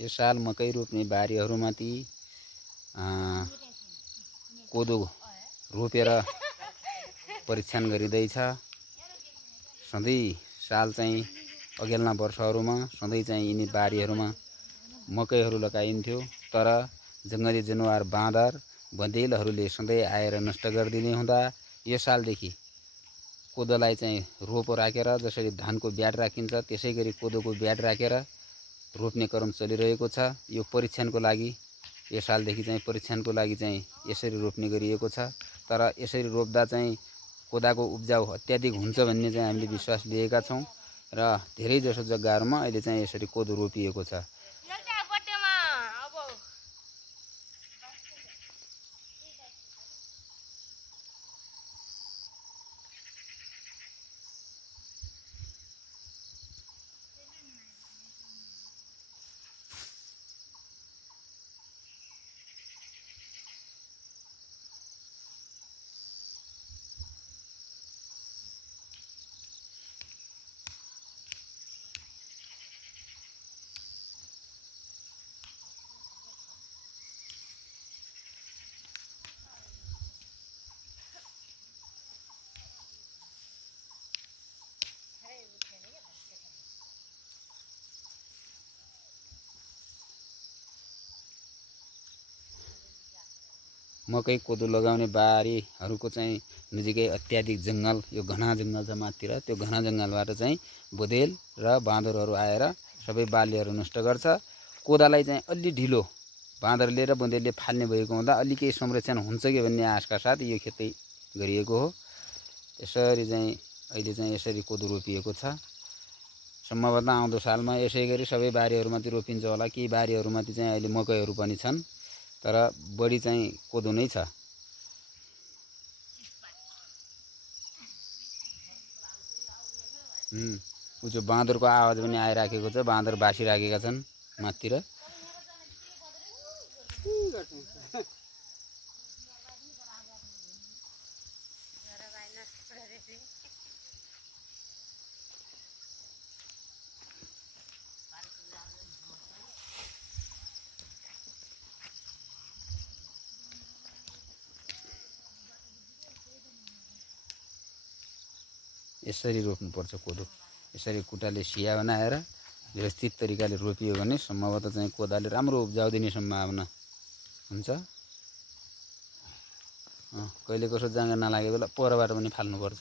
यो साल मकै रोप्ने बारीहरूमा ती कोदो रोपेर परीक्षण गरिँदैछ। सधैँ साल चाहिँ अघिल्ला वर्षहरूमा सधैँ चाहिँ यिनी बारीहरूमा मकैहरू लगाइन्थ्यो, तर जङ्गली जनावर बाँदर बँदेलहरूले सधैँ आएर नष्ट गरिदिने हुँदा यो सालदेखि कोदोलाई चाहिँ रोपो राखेर जसरी धानको ब्याड राखिन्छ त्यसै गरी कोदोको ब्याड राखेर रोप्ने क्रम चलिरहेको छ। यो परीक्षणको लागि यो सालदेखि चाहिँ परीक्षणको लागि चाहिँ यसरी रोप्ने गरिएको छ। तर यसरी रोप्दा चाहिँ कोदाको उब्जाउ अत्याधिक हुन्छ भन्ने चाहिँ हामीले विश्वास लिएका छौँ र धेरै जसो जग्गाहरूमा अहिले चाहिँ यसरी कोदो रोपिएको छ। मकै कोदो लगाउने बारीहरूको चाहिँ नजिकै अत्याधिक जङ्गल, यो घना जङ्गल छ माथितिर, त्यो घना जङ्गलबाट चाहिँ बँदेल र बाँदरहरू आएर सबै बालीहरू नष्ट गर्छ। कोदालाई चाहिँ अलि ढिलो बाँदरले र बँदेलले फाल्ने भएको हुँदा अलि केही संरक्षण हुन्छ कि भन्ने आशका साथ यो खेती गरिएको हो। यसरी चाहिँ अहिले चाहिँ यसरी कोदो रोपिएको छ। सम्भवतः आउँदो सालमा यसै गरी सबै बारीहरूमाथि रोपिन्छ होला। केही बारीहरूमाथि चाहिँ अहिले मकैहरू पनि छन्, तर बढी चाहिँ कोदो नै छ। उजो बाँदरको आवाज पनि आइराखेको छ। बाँदर बासिराखेका छन् माथितिर। यसरी रोप्नुपर्छ कोदो। यसरी कुटाले सिया बनाएर व्यवस्थित तरिकाले रोपियो भने सम्भवतः चाहिँ कोदाले राम्रो उब्जाउ दिने सम्भावना हुन्छ। कहिले कसो जाँगर नलागे बेला परबाट पनि फाल्नुपर्छ।